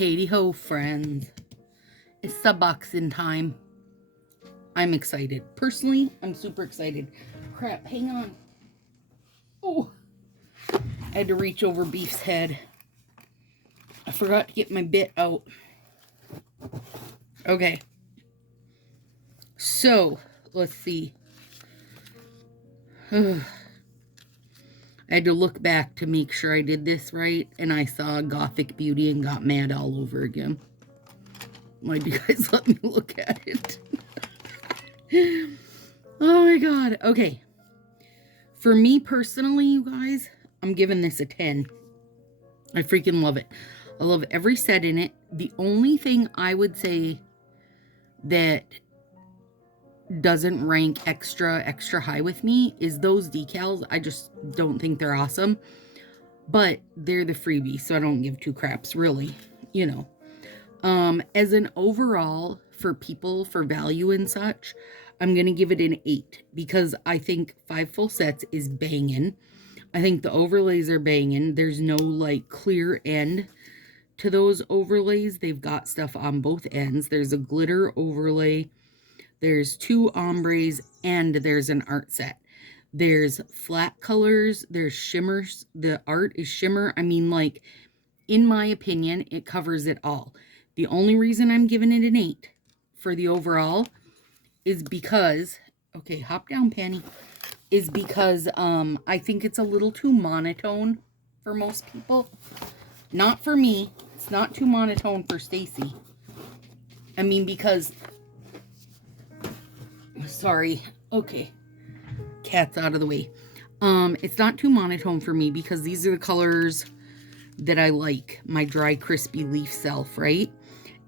Hey ho, friends. It's subboxing time. I'm excited. Personally, I'm super excited. Crap, hang on. Oh, I had to reach over Beef's head. I forgot to get my bit out. Okay. So, let's see. I had to look back to make sure I did this right, and I saw Gothic Beauty and got mad all over again. Why'd you guys let me look at it? Oh my god. Okay. For me personally, you guys, I'm giving this a 10. I freaking love it. I love every set in it. The only thing I would say that doesn't rank extra high with me is those decals. I just don't think they're awesome. But they're the freebie, so I don't give two craps, really. You know. As an overall, for people, for value and such, I'm going to give it an 8 because I think 5 full sets is banging. I think the overlays are banging. There's no, like, clear end to those overlays. They've got stuff on both ends. There's a glitter overlay. There's 2 ombres, and there's an art set. There's flat colors. There's shimmers. The art is shimmer. I mean, like, in my opinion, it covers it all. The only reason I'm giving it an 8 for the overall is because, okay, hop down, Penny, is because I think it's a little too monotone for most people. Not for me. It's not too monotone for Stacy. I mean, because, sorry, okay, cat's out of the way. It's not too monotone for me because these are the colors that I like, my dry, crispy leaf self, right?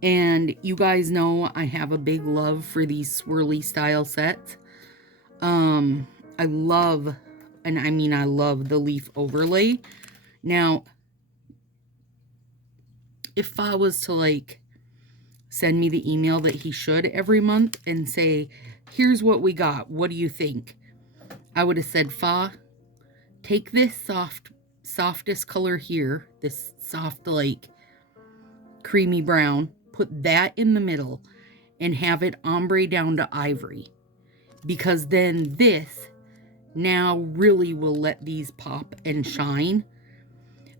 And you guys know I have a big love for these swirly style sets. I love, and I mean I love the leaf overlay. Now, if Fa was to, like, send me the email that he should every month and say, here's what we got, what do you think? I would have said, Fa, take this softest color here, this soft, like, creamy brown, put that in the middle and have it ombre down to ivory, because then this now really will let these pop and shine.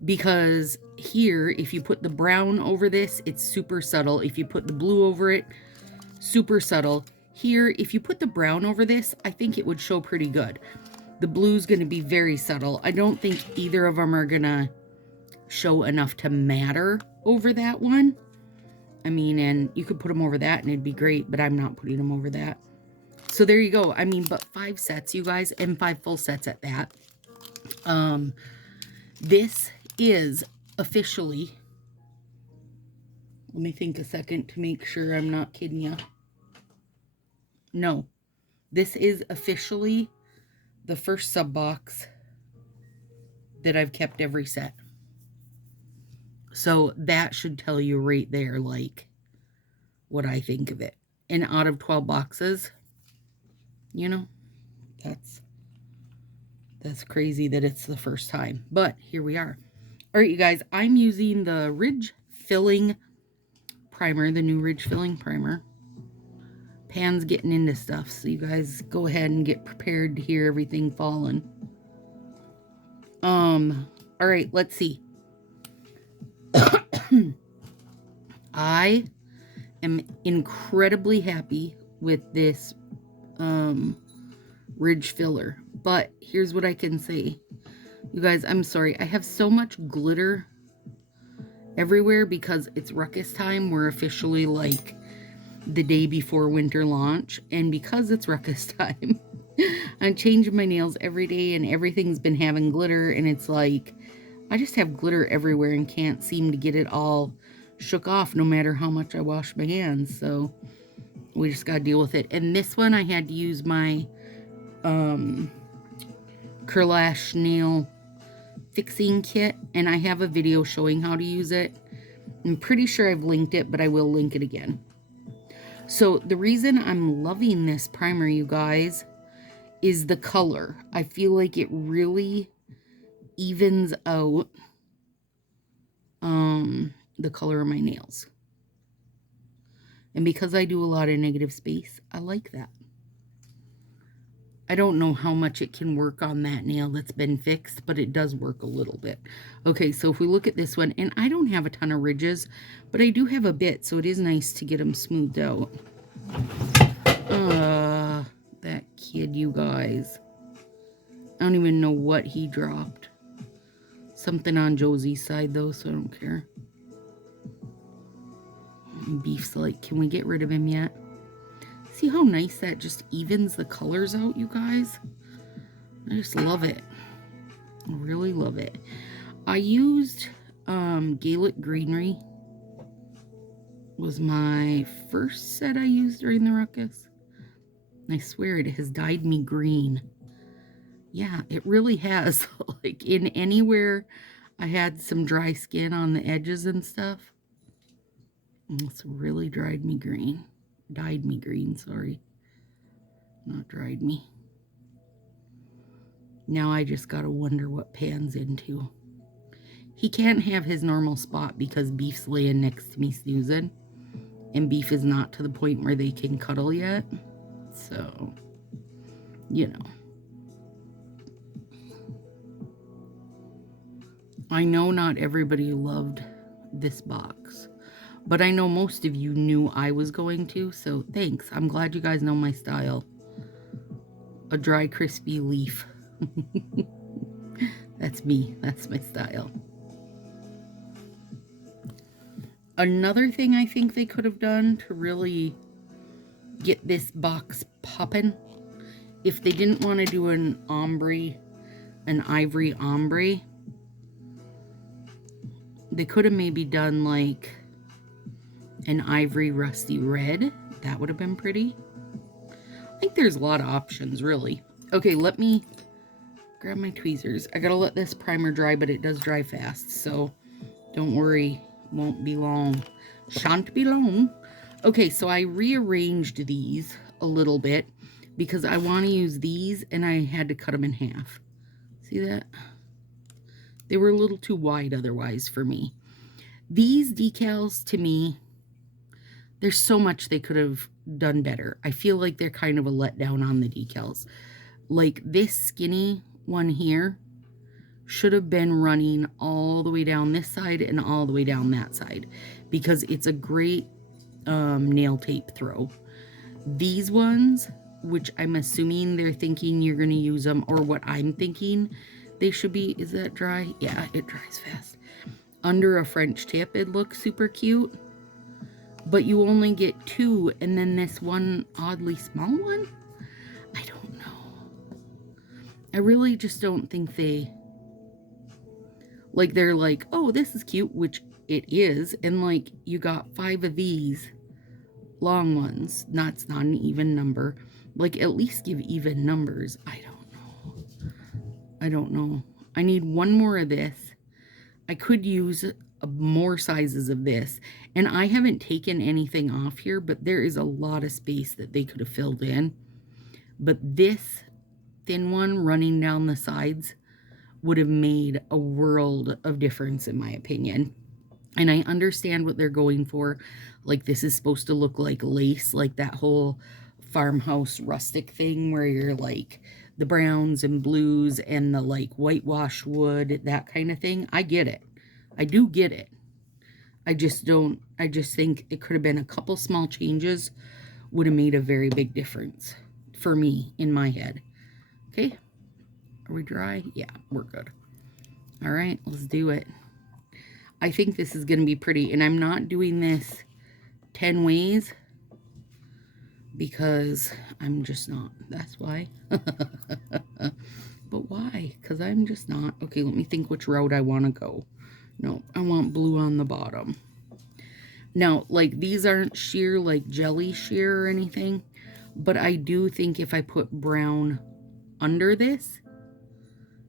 Because here, if you put the brown over this, it's super subtle. If you put the blue over it, super subtle. Here, if you put the brown over this, I think it would show pretty good. The blue's going to be very subtle. I don't think either of them are going to show enough to matter over that one. I mean, and you could put them over that and it'd be great, but I'm not putting them over that. So there you go. I mean, but 5 sets, you guys, and 5 full sets at that. This is officially, let me think a second to make sure I'm not kidding you. No, this is officially the first sub box that I've kept every set. So that should tell you right there, like, what I think of it. And out of 12 boxes, you know, that's crazy that it's the first time. But here we are. All right, you guys, I'm using the Ridge Filling Primer, the new Ridge Filling Primer. Pan's getting into stuff, so you guys go ahead and get prepared to hear everything falling. All right, let's see. I am incredibly happy with this Ridge filler, but here's what I can say. You guys, I'm sorry. I have so much glitter everywhere because it's ruckus time. We're officially, like, the day before winter launch, and because it's ruckus time, I'm changing my nails every day, and everything's been having glitter, and it's like, I just have glitter everywhere and can't seem to get it all shook off no matter how much I wash my hands, so we just gotta deal with it. And this one, I had to use my Curlash nail fixing kit, and I have a video showing how to use it. I'm pretty sure I've linked it, but I will link it again. So the reason I'm loving this primer, you guys, is the color. I feel like it really evens out the color of my nails. And because I do a lot of negative space, I like that. I don't know how much it can work on that nail that's been fixed, but it does work a little bit. Okay, so if we look at this one, and I don't have a ton of ridges, but I do have a bit, so it is nice to get them smoothed out. That kid, you guys. I don't even know what he dropped. Something on Josie's side, though, so I don't care. Beef's like, can we get rid of him yet? See how nice that just evens the colors out, you guys? I just love it. I really love it. I used Gaelic Greenery. Was my first set I used during the ruckus. I swear it has dyed me green. Yeah, it really has. Like in anywhere I had some dry skin on the edges and stuff. It's really dyed me green, sorry. Not dried me. Now I just gotta wonder what Pan's into. He can't have his normal spot because Beef's laying next to me snoozing. And Beef is not to the point where they can cuddle yet. So, you know. I know not everybody loved this box. But I know most of you knew I was going to. So, thanks. I'm glad you guys know my style. A dry, crispy leaf. That's me. That's my style. Another thing I think they could have done to really get this box popping, if they didn't want to do an ivory ombre, they could have maybe done like an ivory rusty red. That would have been pretty. I think there's a lot of options, really. Okay, let me grab my tweezers. I gotta let this primer dry, but it does dry fast, so don't worry. Won't be long. Shan't be long. Okay, so I rearranged these a little bit because I want to use these, and I had to cut them in half. See that? They were a little too wide otherwise for me. These decals, to me, there's so much they could have done better. I feel like they're kind of a letdown on the decals. Like this skinny one here should have been running all the way down this side and all the way down that side because it's a great nail tape throw. These ones, which I'm assuming they're thinking you're going to use them, or what I'm thinking they should be, is that dry? Yeah, it dries fast. Under a French tip, it looks super cute, but you only get two, and then this one oddly small one? I don't know. I really just don't think they're like, oh, this is cute, which it is, and like you got 5 of these long ones. That's not an even number. Like at least give even numbers. I don't know. I need one more of this. I could use more sizes of this, and I haven't taken anything off here, but there is a lot of space that they could have filled in. But this thin one running down the sides would have made a world of difference in my opinion. And I understand what they're going for. Like this is supposed to look like lace, like that whole farmhouse rustic thing where you're like the browns and blues and the like whitewash wood, that kind of thing. I get it. I do get it. I just think it could have been a couple small changes would have made a very big difference for me in my head. Okay. Are we dry? Yeah, we're good. All right, let's do it. I think this is going to be pretty, and I'm not doing this 10 ways because I'm just not. That's why. But why? Because I'm just not. Okay, let me think which route I want to go. No, I want blue on the bottom. Now, like, these aren't sheer, like jelly sheer or anything, but I do think if I put brown under this,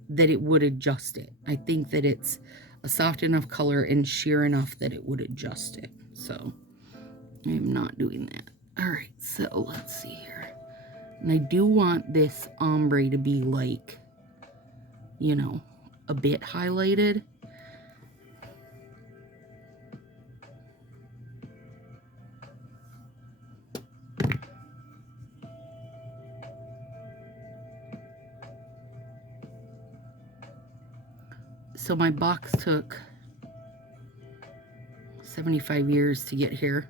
that it would adjust it. I think that it's a soft enough color and sheer enough that it would adjust it. So I'm not doing that. All right, so let's see here. And I do want this ombre to be like, you know, a bit highlighted. So my box took 75 years to get here.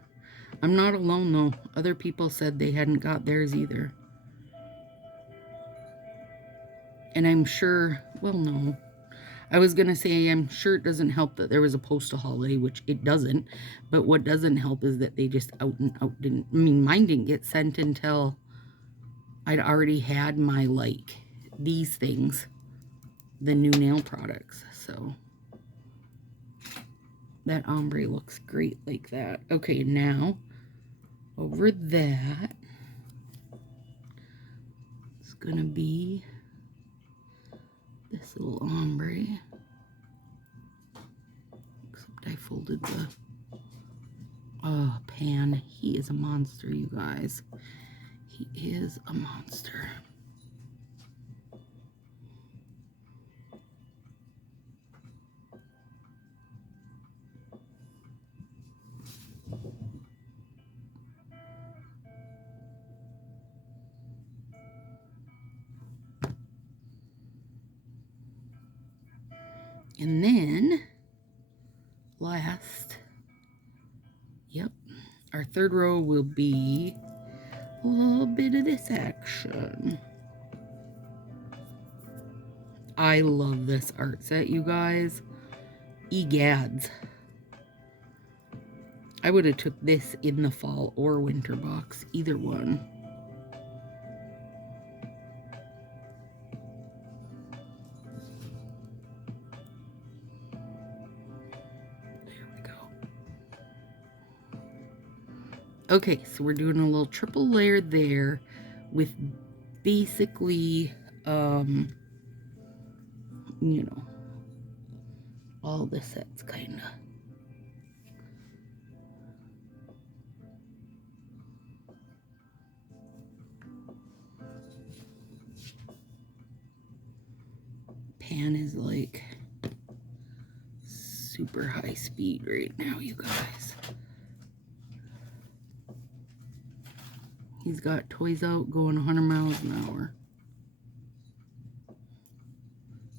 I'm not alone though. Other people said they hadn't got theirs either. And I'm sure, well, no. I was going to say, I'm sure it doesn't help that there was a postal holiday, which it doesn't. But what doesn't help is that they just out and out didn't, I mean, mine didn't get sent until I'd already had my, like, these things, the new nail products. So that ombre looks great like that. Okay, now over that, it's going to be this little ombre. Except I folded the pan. He is a monster, you guys. He is a monster. And then last, yep, our third row will be a little bit of this action. I love this art set, you guys. Egads. I would have took this in the fall or winter box, either one. Okay, so we're doing a little triple layer there with basically, you know, all the sets kind of. Pan is like super high speed right now, you guys. He's got toys out going 100 miles an hour.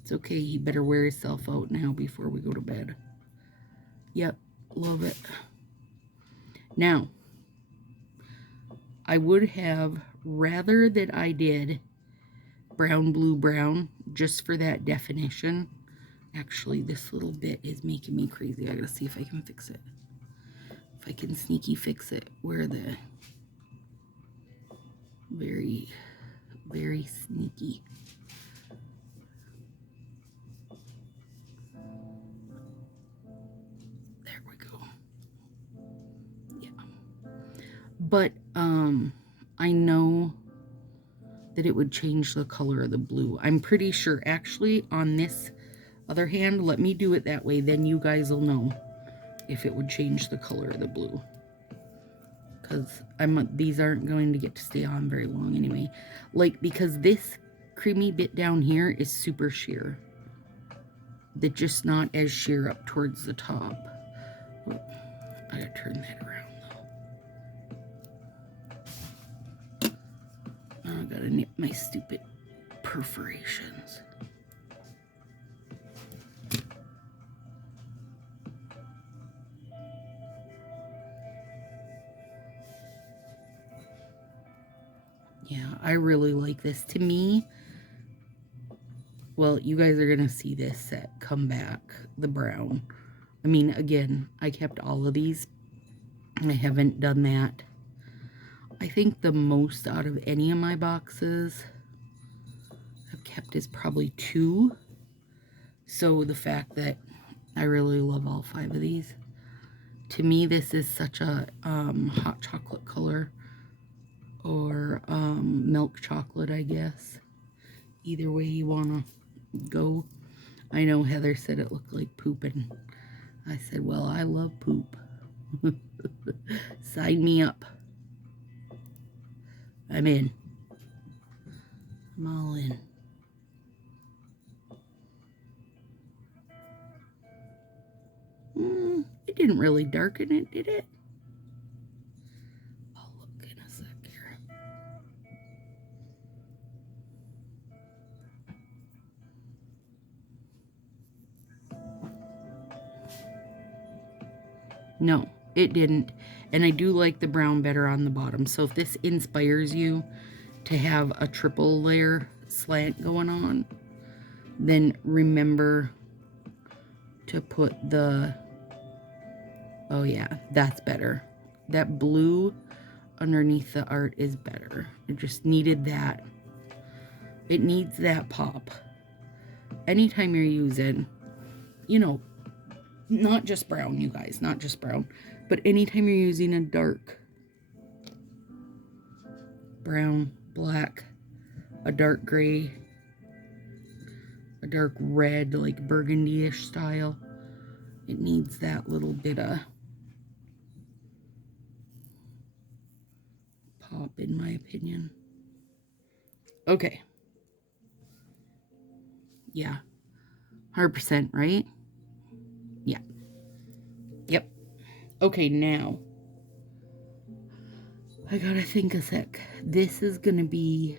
It's okay, he better wear himself out now before we go to bed. Yep, love it. Now, I would have rather that I did brown, blue, brown, just for that definition. Actually, this little bit is making me crazy. I gotta see if I can fix it. If I can sneaky fix it where the very, very sneaky. There we go. Yeah. But I know that it would change the color of the blue. I'm pretty sure actually on this other hand, let me do it that way, then you guys will know if it would change the color of the blue. Because these aren't going to get to stay on very long anyway. Like, because this creamy bit down here is super sheer. They're just not as sheer up towards the top. Oh, I gotta turn that around though. I gotta nip my stupid perforations. Yeah, I really like this. To me, well, you guys are going to see this set come back, the brown. I mean, again, I kept all of these. I haven't done that. I think the most out of any of my boxes I've kept is probably 2. So the fact that I really love all 5 of these. To me, this is such a hot chocolate color. Or milk chocolate, I guess. Either way you want to go. I know Heather said it looked like poop, and I said, well, I love poop. Sign me up. I'm in. I'm all in. It didn't really darken it, did it? I'll look in a sec here. No, it didn't. And I do like the brown better on the bottom. So if this inspires you to have a triple layer slant going on, then remember to put the, oh yeah, that's better. That blue underneath the art is better. It just needed that. It needs that pop. Anytime you're using, you know, not just brown, you guys, not just brown, but anytime you're using a dark brown, black, a dark gray, a dark red, like burgundy-ish style, it needs that little bit of pop, in my opinion. Okay. Yeah. 100%, right? Yeah. Yep. Okay, now I gotta think a sec. This is gonna be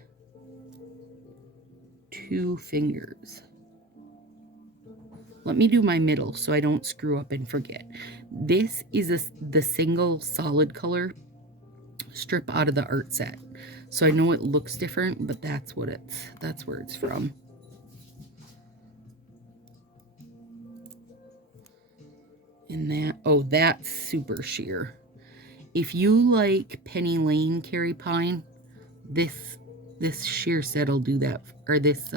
2 fingers. Let me do my middle so I don't screw up and forget. This is the single solid color strip out of the art set. So I know it looks different, but that's where it's from. And that, oh, that's super sheer. If you like Penny Lane Carrie Pine, this sheer set will do that, or this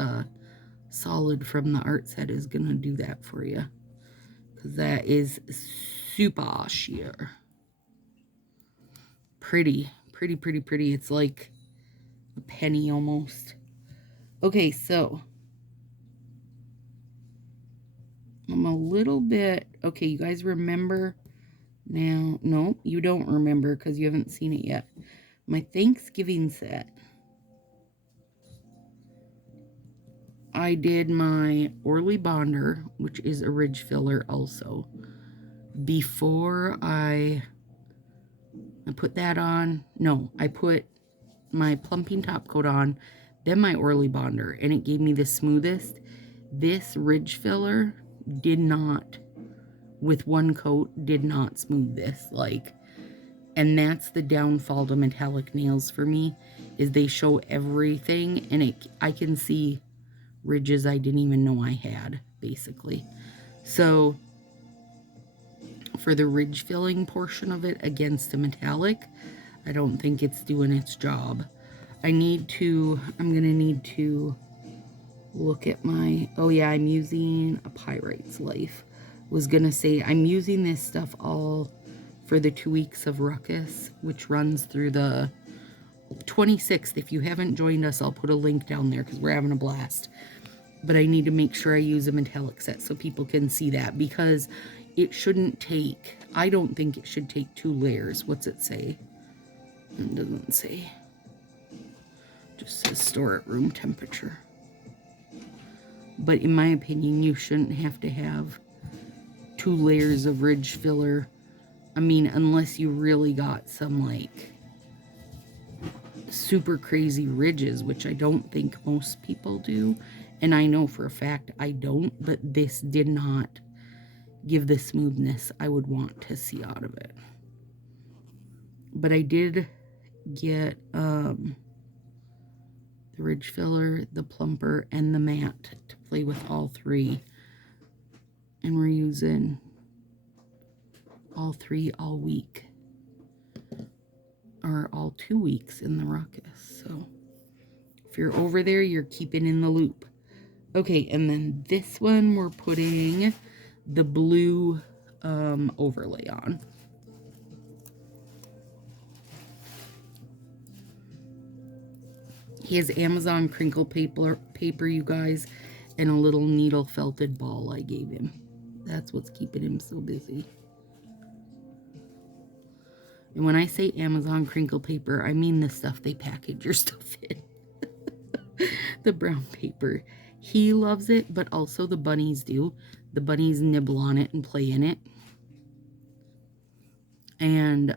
solid from the art set is gonna do that for you, because that is super sheer. Pretty. It's like a penny almost. Okay, so I'm a little bit, okay, you guys remember now? No, you don't remember because you haven't seen it yet. My Thanksgiving set, I did my Orly Bonder, which is a ridge filler also. Before I put that on, no, I put my plumping top coat on, then my Orly Bonder, and it gave me the smoothest. This ridge filler did not, with one coat, did not smooth this, like, and that's the downfall to metallic nails for me, is they show everything, and I can see ridges I didn't even know I had, basically. So for the ridge filling portion of it against a metallic, I don't think it's doing its job. I'm gonna need to look at my, oh yeah, I'm using a Pyrite's Life. Was gonna say, I'm using this stuff all for the 2 weeks of Ruckus, which runs through the 26th. If you haven't joined us, I'll put a link down there because we're having a blast. But I need to make sure I use a metallic set so people can see that, because it shouldn't take, I don't think it should take 2 layers. What's it say? It doesn't say. Just says store at room temperature. But in my opinion, you shouldn't have to have 2 layers of ridge filler. I mean, unless you really got some like super crazy ridges, which I don't think most people do. And I know for a fact I don't, but this did not give the smoothness I would want to see out of it. But I did get the ridge filler, the plumper, and the matte to play with all 3. And we're using all 3 all week. Or all 2 weeks in the Ruckus. So if you're over there, you're keeping in the loop. Okay, and then this one we're putting the blue overlay on. He has Amazon crinkle paper, you guys, and a little needle felted ball I gave him. That's what's keeping him so busy. And when I say Amazon crinkle paper, I mean the stuff they package your stuff in. The brown paper. He loves it, but also the bunnies do. The bunnies nibble on it and play in it. And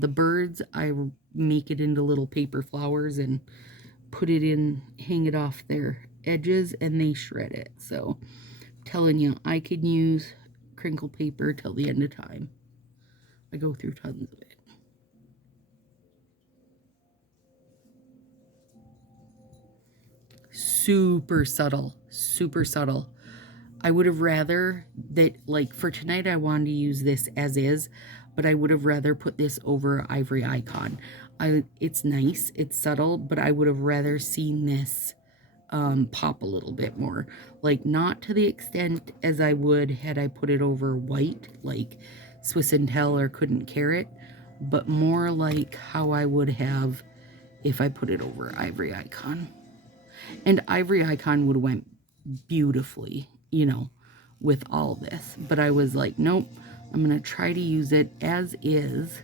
the birds, I make it into little paper flowers and put it in, hang it off their edges, and they shred it. So, I'm telling you, I could use crinkle paper till the end of time. I go through tons of it. Super subtle, super subtle. I would have rather that, like for tonight, I wanted to use this as is, but I would have rather put this over Ivory Icon. It's nice, it's subtle, but I would have rather seen this pop a little bit more. Like, not to the extent as I would had I put it over white, like Swiss and Tell or Couldn't Carrot, but more like how I would have if I put it over Ivory Icon. And Ivory Icon would have went beautifully, you know, with all this. But I was like, nope, I'm going to try to use it as is.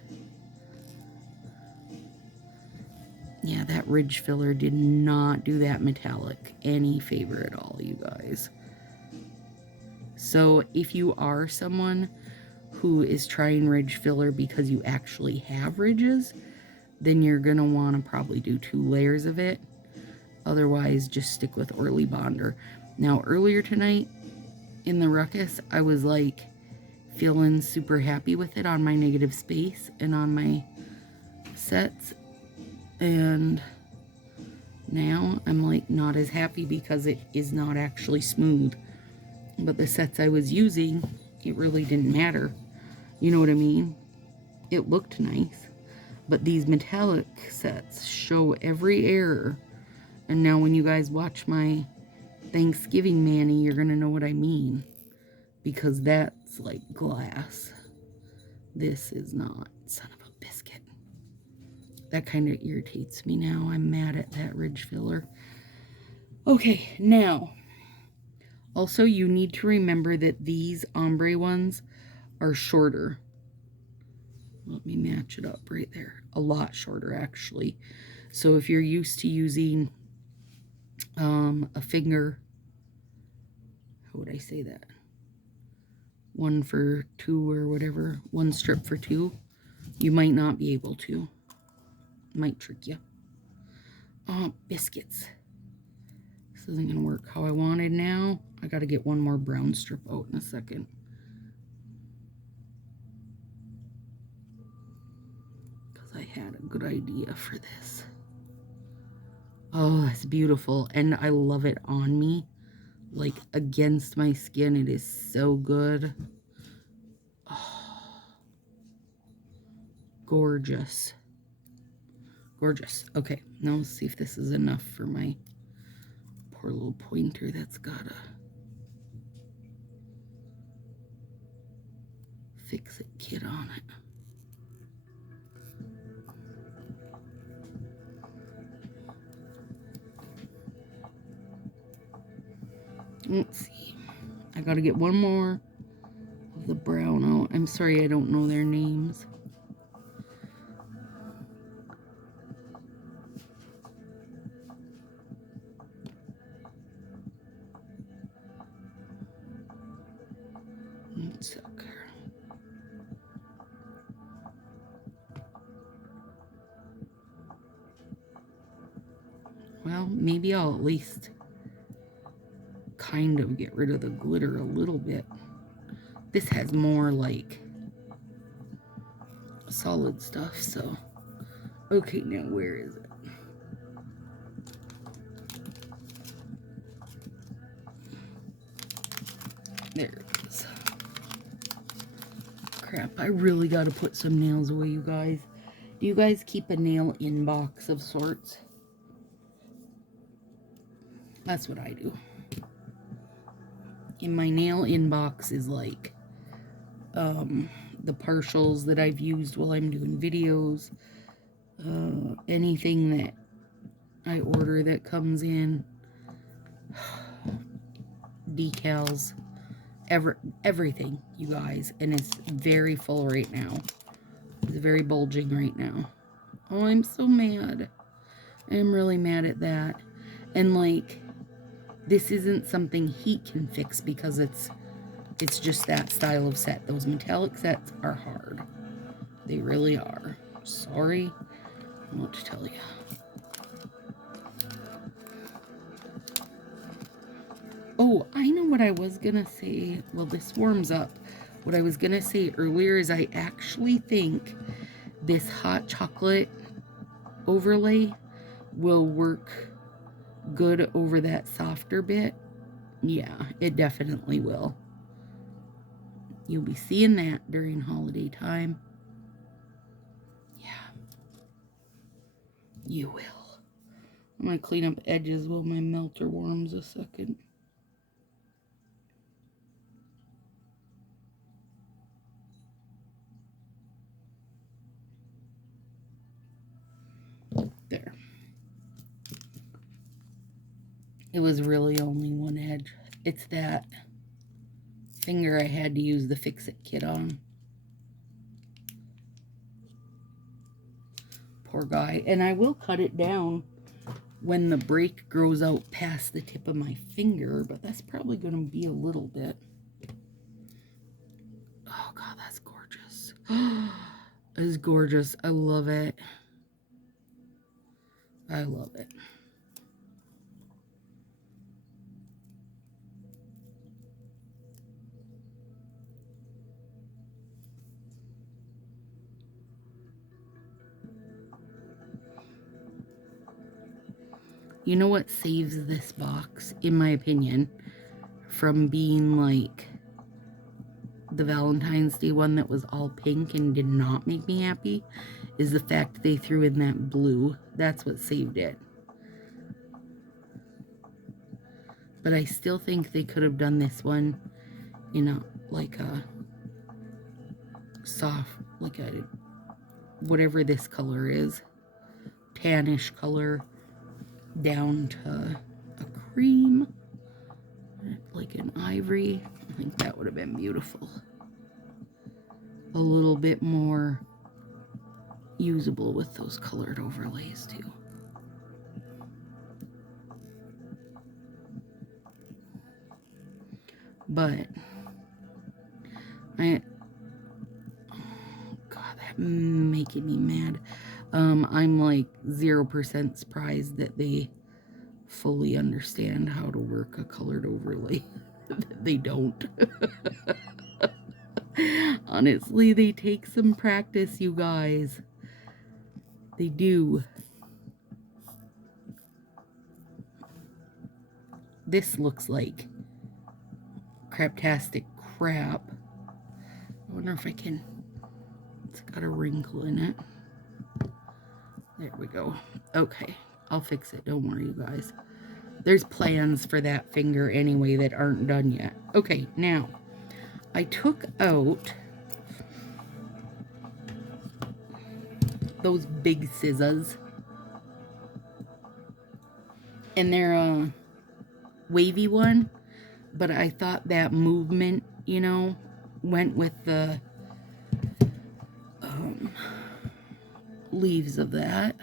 Yeah, that ridge filler did not do that metallic any favor at all, you guys. So if you are someone who is trying ridge filler because you actually have ridges, then you're going to want to probably do 2 layers of it. Otherwise, just stick with Orly Bonder. Now, earlier tonight in the ruckus, I was like feeling super happy with it on my negative space and on my sets. And now I'm like not as happy because it is not actually smooth. But the sets I was using, it really didn't matter. You know what I mean? It looked nice. But these metallic sets show every error. And now when you guys watch my Thanksgiving mani, you're going to know what I mean. Because that's like glass. This is not. Son of a biscuit. That kind of irritates me now. I'm mad at that ridge filler. Okay, now. Also, you need to remember that these ombre ones are shorter. Let me match it up right there. A lot shorter, actually. So if you're used to using a finger, how would I say that? 1 for 2 or whatever, 1 strip for 2, you might not be able to. Might trick you. Oh, biscuits. This isn't going to work how I wanted now. I got to get 1 more brown strip out in a second. Because I had a good idea for this. Oh, it's beautiful. And I love it on me. Like, against my skin. It is so good. Oh, gorgeous. Gorgeous. Okay, now let's see if this is enough for my poor little pointer that's got a fix-it kit on it. Let's see. I gotta get 1 more of the brown out. I'm sorry I don't know their names. It's okay. Well, maybe I'll at least kind of get rid of the glitter a little bit. This has more like solid stuff, so. Okay, now where is it? There it is. Crap, I really gotta put some nails away, you guys. Do you guys keep a nail inbox of sorts? That's what I do. In my nail inbox is like the partials that I've used while I'm doing videos, anything that I order that comes in, decals, everything, you guys. And it's very full right now. It's very bulging right now. Oh, I'm so mad. I'm really mad at that. And like, this isn't something heat can fix because it's just that style of set. Those metallic sets are hard. They really are. Sorry. I don't know what to tell you. Oh, I know what I was gonna say. Well, this warms up. What I was going to say earlier is I actually think this hot chocolate overlay will work good over that softer bit. Yeah, it definitely will. You'll be seeing that during holiday time. Yeah, you will. I'm going to clean up edges while my melter warms a second. There. It was really only one edge. It's that finger I had to use the Fix-It kit on. Poor guy. And I will cut it down when the break grows out past the tip of my finger, but that's probably going to be a little bit. Oh God, that's gorgeous. It's gorgeous. I love it. I love it. You know what saves this box, in my opinion, from being like the Valentine's Day one that was all pink and did not make me happy, is the fact they threw in that blue. That's what saved it. But I still think they could have done this one in a, like a soft, like a, whatever this color is, tannish color, down to a cream, like an ivory. I think that would have been beautiful. A little bit more usable with those colored overlays too. But God, that making me mad. I'm like 0% surprised that they fully understand how to work a colored overlay. They don't. Honestly, they take some practice, you guys. They do. This looks like craptastic crap. I wonder if I can. It's got a wrinkle in it. There we go. Okay, I'll fix it. Don't worry, you guys. There's plans for that finger anyway that aren't done yet. Okay, now, I took out those big scissors. And they're a wavy one. But I thought that movement, you know, went with the leaves of that.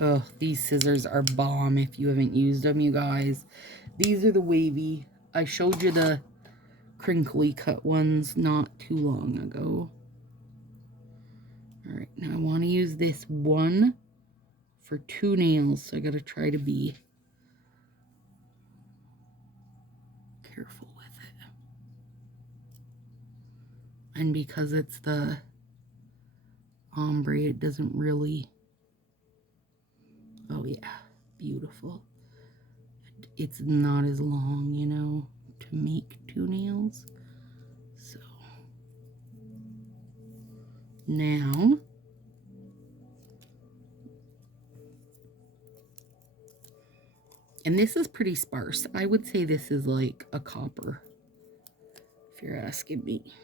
Oh, these scissors are bomb if you haven't used them, you guys. These are the wavy. I showed you the crinkly cut ones not too long ago. All right, now I want to use this one for 2 nails, so I got to try to be careful with it. And because it's the ombre, it doesn't really... Oh yeah, beautiful. It's not as long, you know, to make 2 nails. So now and this is pretty sparse. I would say this is like a copper, if you're asking me.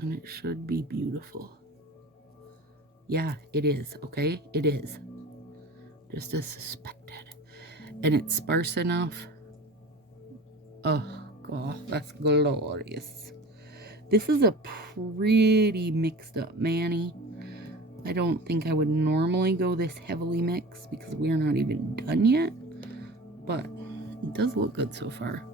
And it should be beautiful. Yeah, it is, okay? It is. Just as suspected. And it's sparse enough. Oh, God, that's glorious. This is a pretty mixed up mani. I don't think I would normally go this heavily mixed because we are not even done yet. But it does look good so far.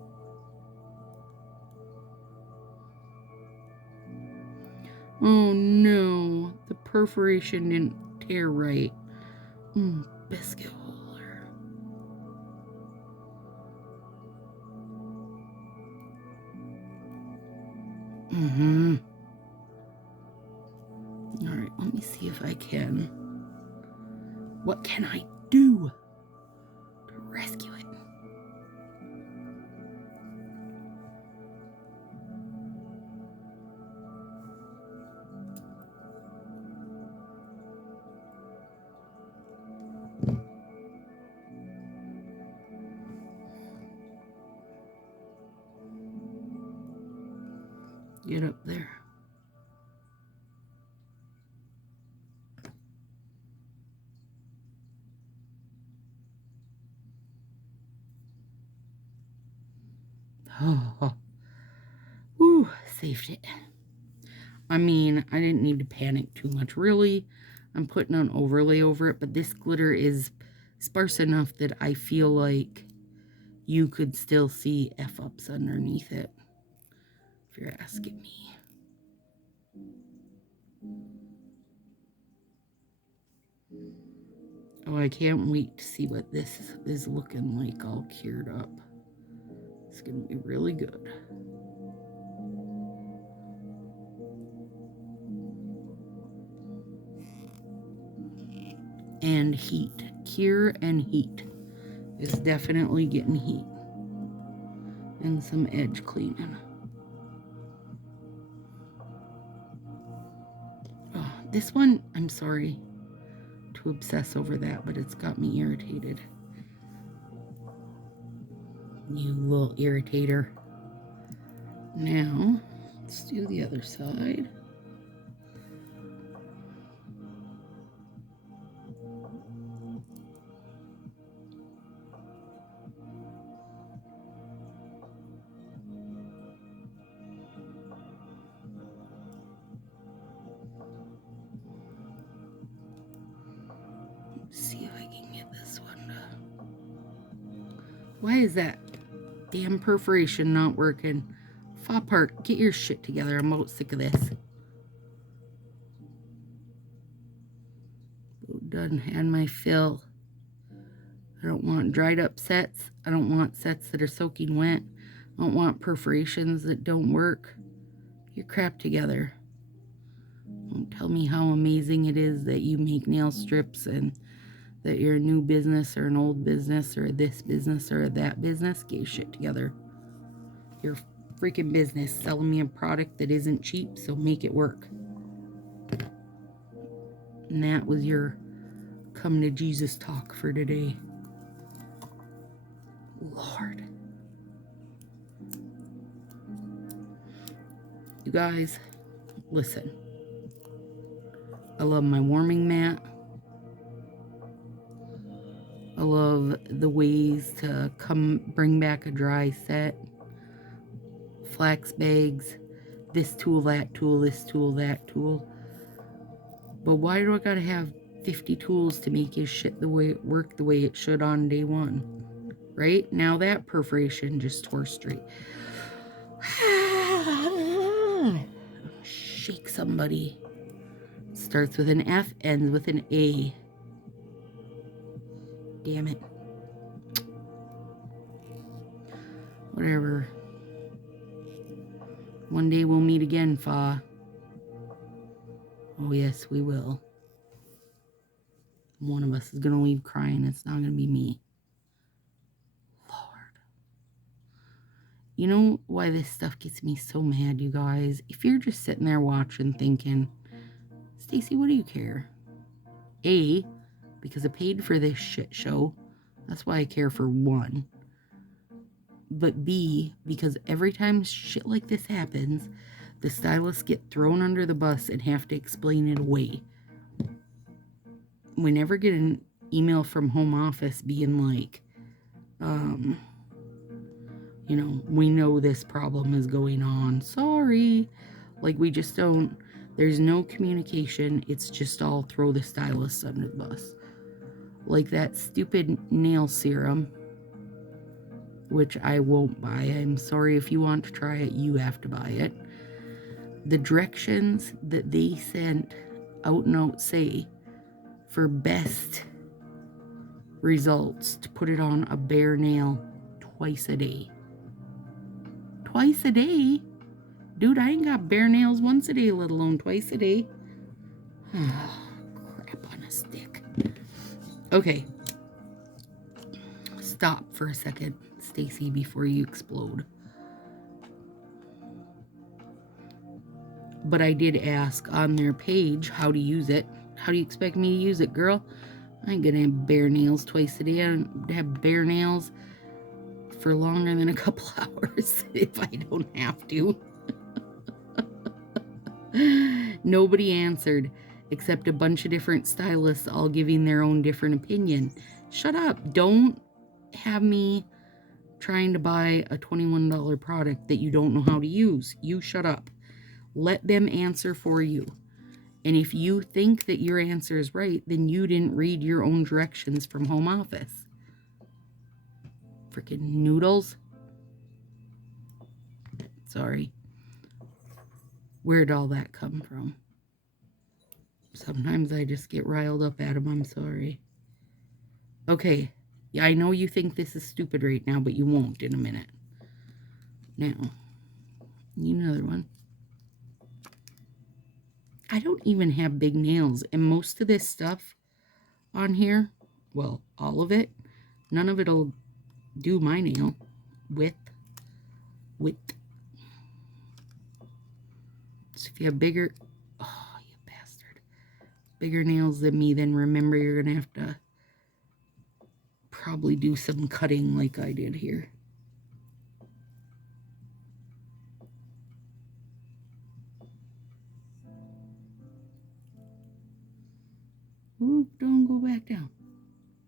Oh no, the perforation didn't tear right. Biscuit holder. All right, let me see if I can. What can I do to rescue it? Get up there. Oh, whew, saved it. I mean, I didn't need to panic too much, really. I'm putting an overlay over it, but this glitter is sparse enough that I feel like you could still see F-ups underneath it, if you're asking me. Oh, I can't wait to see what this is looking like all cured up. It's going to be really good. And heat. Cure and heat. Is definitely getting heat. And some edge cleaning. Oh, this one, I'm sorry to obsess over that, but it's got me irritated. You little irritator. Now, let's do the other side. Let's see if I can get this one to... Why is that damn perforation not working? Fa Park, get your shit together. I'm about sick of this. Done had my fill. I don't want dried up sets. I don't want sets that are soaking wet. I don't want perforations that don't work. Get your crap together. Don't tell me how amazing it is that you make nail strips and that you're a new business or an old business or this business or that business. Get your shit together. Your freaking business selling me a product that isn't cheap, so make it work. And that was your come to Jesus talk for today. Lord. You guys, listen. I love my warming mat. I love the ways to bring back a dry set. Flax bags. This tool, that tool, this tool, that tool. But why do I gotta have 50 tools to make his shit work the way it should on day one? Right? Now that perforation just tore straight. Shake somebody. Starts with an F, ends with an A. Damn it. Whatever. One day we'll meet again, Fa. Oh yes, we will. One of us is gonna leave crying. It's not gonna be me. Lord. You know why this stuff gets me so mad, you guys? If you're just sitting there watching thinking, Stacy, what do you care? A, because I paid for this shit show. That's why I care, for one. But B, because every time shit like this happens, the stylists get thrown under the bus and have to explain it away. We never get an email from home office being like, you know, we know this problem is going on. Sorry. Like, we just don't. There's no communication. It's just all throw the stylists under the bus. Like that stupid nail serum, which I won't buy. I'm sorry, if you want to try it, you have to buy it. The directions that they sent out and out say for best results to put it on a bare nail twice a day. Twice a day? Dude, I ain't got bare nails once a day, let alone twice a day. Oh, crap on a stick. Okay. Stop for a second, Stacy, before you explode. But I did ask on their page how to use it. How do you expect me to use it, girl? I ain't gonna have bare nails twice a day. I don't have bare nails for longer than a couple hours if I don't have to. Nobody answered except a bunch of different stylists all giving their own different opinion. Shut up. Don't have me trying to buy a $21 product that you don't know how to use. You shut up. Let them answer for you. And if you think that your answer is right, then you didn't read your own directions from home office. Freaking noodles. Sorry. Where'd all that come from? Sometimes I just get riled up at them. I'm sorry. Okay. Yeah, I know you think this is stupid right now, but you won't in a minute. Now, need another one. I don't even have big nails, and most of this stuff on here, well, all of it, none of it'll do my nail width. So if you have bigger, oh, you bastard, bigger nails than me, then remember you're gonna have to probably do some cutting like I did here. Ooh, don't go back down.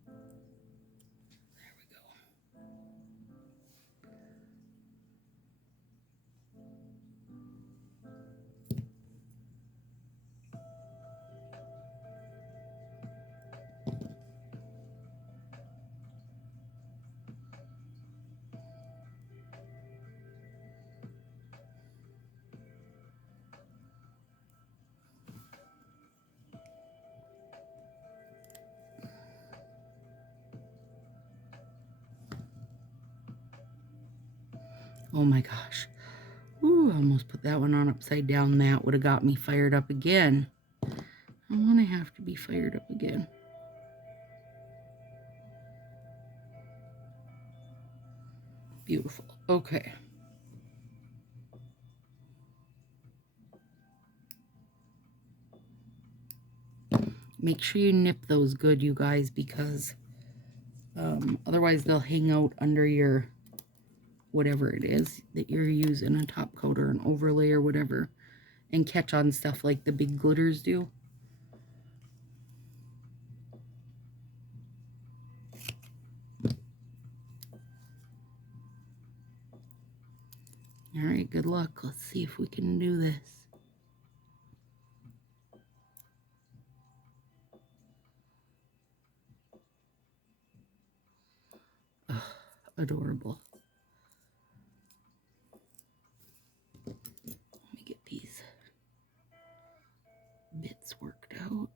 There we go. Oh my gosh. Ooh, I almost put that one on upside down. That would have got me fired up again. I want to have to be fired up again. Beautiful. Okay. Make sure you nip those good, you guys, because otherwise they'll hang out under your whatever it is that you're using, a top coat or an overlay or whatever, and catch on stuff like the big glitters do. All right, good luck. Let's see if we can do this. Ugh, adorable. Let me get these bits worked out.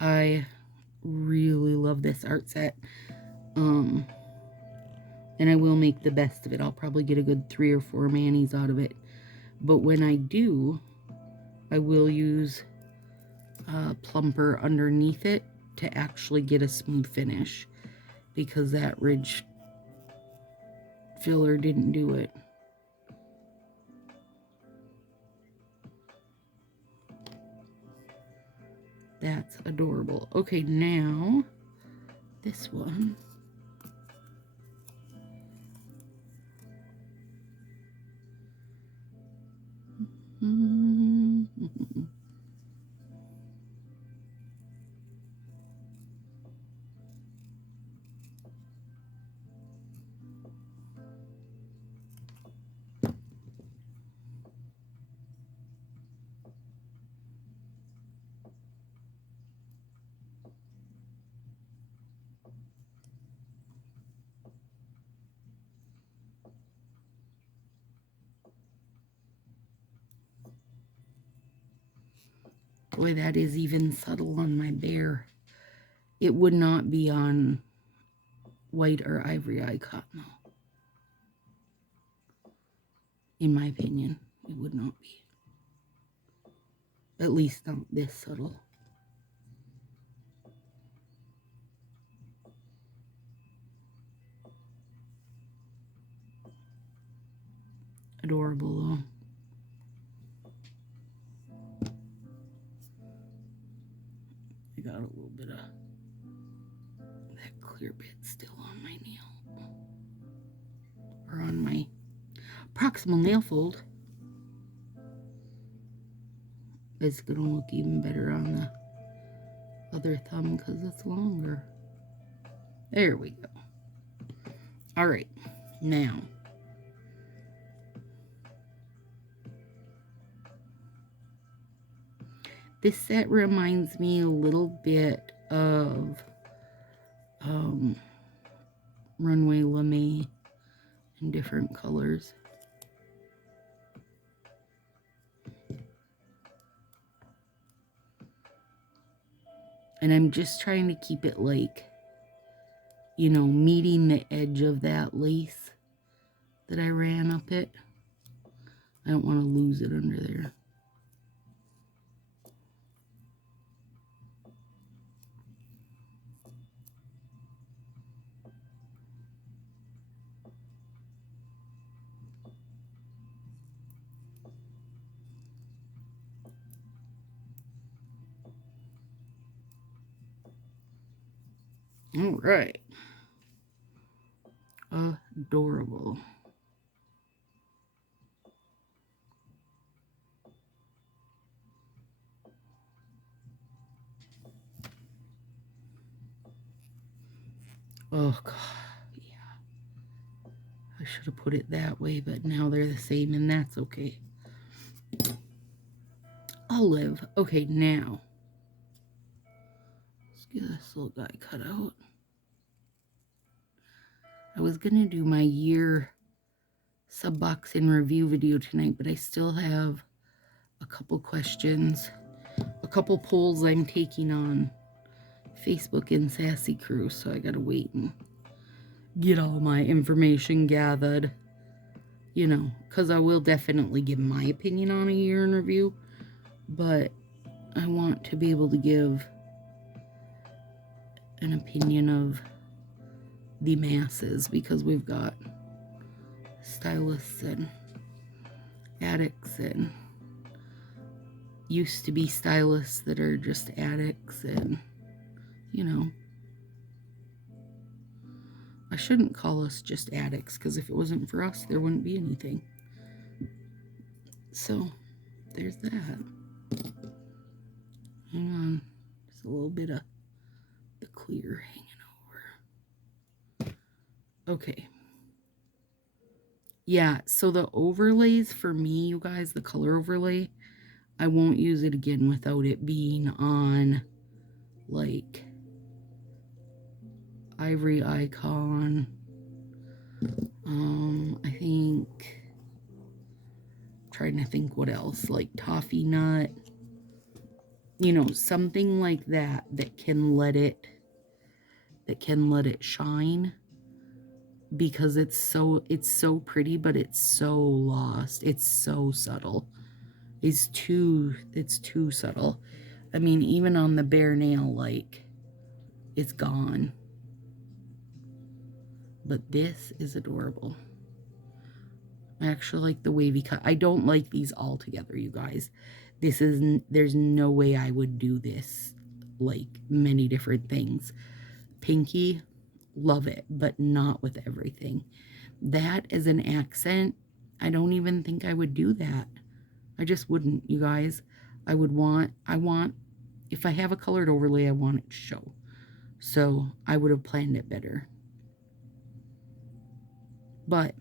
I really love this art set. And I will make the best of it. I'll probably get a good 3 or 4 manis out of it. But when I do, I will use a plumper underneath it to actually get a smooth finish, because that ridge filler didn't do it. That's adorable. Okay, now this one. Boy, that is even subtle on my bear. It would not be on white or ivory eye cotton, though. In my opinion, it would not be. At least not this subtle. Adorable, though. I got a little bit of that clear bit still on my nail. Or on my proximal nail fold. It's going to look even better on the other thumb because it's longer. There we go. All right, now this set reminds me a little bit of Runway Lame in different colors. And I'm just trying to keep it like, you know, meeting the edge of that lace that I ran up it. I don't want to lose it under there. All right. Adorable. Oh, God. Yeah. I should have put it that way, but now they're the same, and that's okay. I'll live. Okay, now. Let's get this little guy cut out. I was going to do my year subbox in review video tonight, but I still have a couple questions, a couple polls I'm taking on Facebook and Sassy Crew, so I gotta wait and get all my information gathered, you know, because I will definitely give my opinion on a year in review, but I want to be able to give an opinion of the masses, because we've got stylists and addicts and used to be stylists that are just addicts, and you know, I shouldn't call us just addicts, because if it wasn't for us there wouldn't be anything. So there's that. Hang on, just a little bit of the clear hanging over. Okay. Yeah, so the overlays for me, you guys, the color overlay, I won't use it again without it being on, like, Ivory Icon. I think, trying to think what else, like Toffee Nut. You know, something like that that can let it shine, because it's so pretty, but it's so lost. It's so subtle. It's too subtle. I mean, even on the bare nail, like, it's gone. But this is adorable. I actually like the wavy cut. I don't like these all together, you guys. There's no way I would do this, like, many different things. Pinky, love it, but not with everything. That as an accent, I don't even think I would do that. I just wouldn't, you guys. I want, if I have a colored overlay, I want it to show. So I would have planned it better. But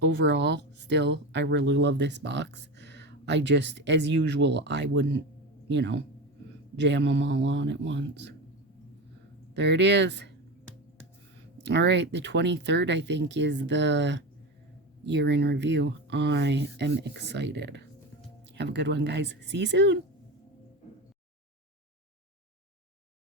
overall, still, I really love this box. I just, as usual, I wouldn't, you know, jam them all on at once. There it is. All right, the 23rd, I think, is the year in review. I am excited. Have a good one, guys. See you soon.